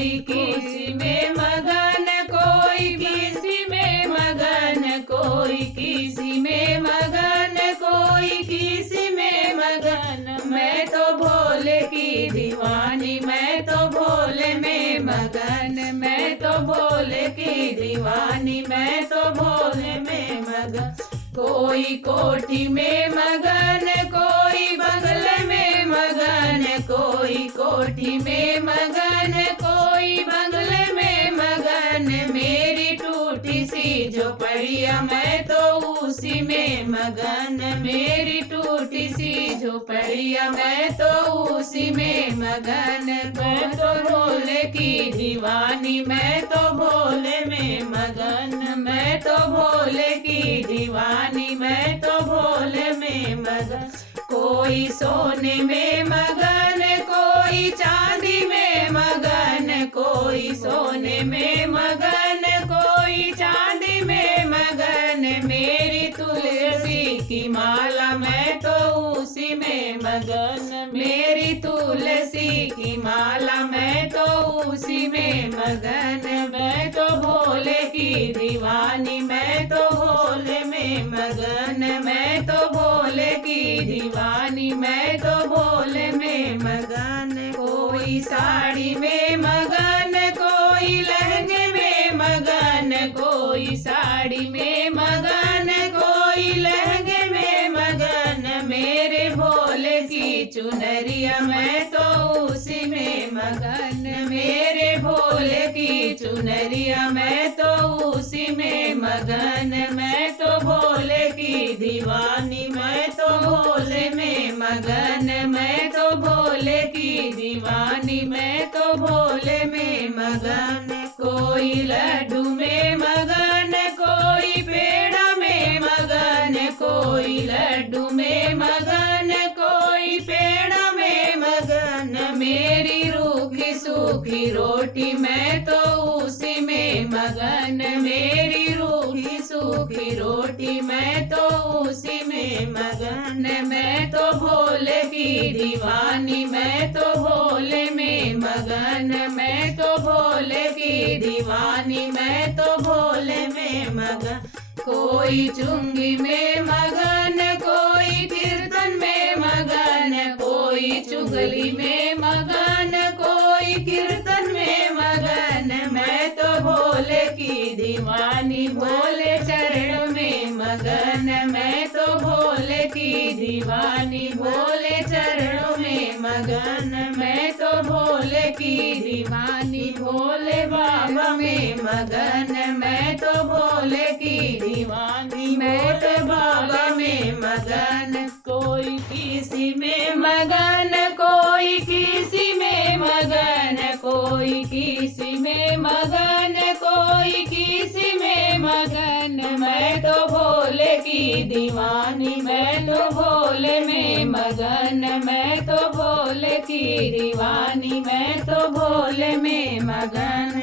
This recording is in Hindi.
कोई किसी में मगन, कोई किसी में मगन, कोई किसी में मगन, कोई किसी में मगन। मैं तो भोले की दीवानी, मैं तो भोले में मगन, मैं तो भोले की दीवानी, मैं तो भोले में मगन। कोई कोठी में मगन, कोई बंगले में मगन, कोई कोठी में मगन, कोई बंगले में मगन। मेरी टूटी सी झोपड़िया मैं तो उसी में मगन, मेरी टूटी सी झोपड़िया मैं तो उसी में मगन। मैं तो भोले की दीवानी, मैं तो भोले में मगन, मैं तो भोले की दीवानी, मैं तो भोले में मगन। कोई सोने में मगन, कोई चांदी में मगन, कोई सोने में मगन, कोई चांदी में मगन। मेरी तुलसी की माला मैं तो उसी में मगन, मेरी तुलसी की माला मैं तो उसी में मगन। मैं तो भोले की दीवानी, मैं तो भोले में मगन, मैं तो भोले की दीवानी, मैं तो भोले में मगन। कोई साड़ी में मगन, कोई लहंगे में मगन, कोई साड़ी में मगन, कोई लहंगे में मगन। मेरे भोले की चुनरिया मैं तो उसी में मगन, मेरे भोले की चुनरिया मैं तो उसी में मगन। मैं तो भोले की दीवानी, मैं तो भोले में मगन, मैं तो भोले की दीवानी, मैं तो भोले में मगन। कोई लड्डू में मगन, कोई पेड़ा में मगन, कोई लड्डू में मगन, कोई पेड़ा में मगन। मेरी रूखी सूखी रोटी मैं तो उसी में मगन, मेरी रूखी सूखी रोटी मैं तो उसी में मगन। मैं तो भोले की दीवानी, मैं तो भोले में मगन, मैं तो भोले की दीवानी, मैं तो भोले में मगन। कोई चुंगी में मगन, कोई कीर्तन में मगन, कोई चुगली में मगन, कोई कीर्तन में मगन। मैं तो भोले की दीवानी, भोले चरण में मगन, मैं तो भोले की दीवानी, भोले चरणों में मगन। मैं तो भोले की दीवानी, भोले बाबा में मगन, मैं तो भोले की दीवानी, मैं तो बाबा में मगन। कोई किसी में मगन, कोई किसी में मगन, कोई किसी में मगन, कोई किसी में मगन। मैं तो भोले की दीवानी, मैं तो भोले में मगन, मैं तो भोले की दीवानी, मैं तो भोले में मगन।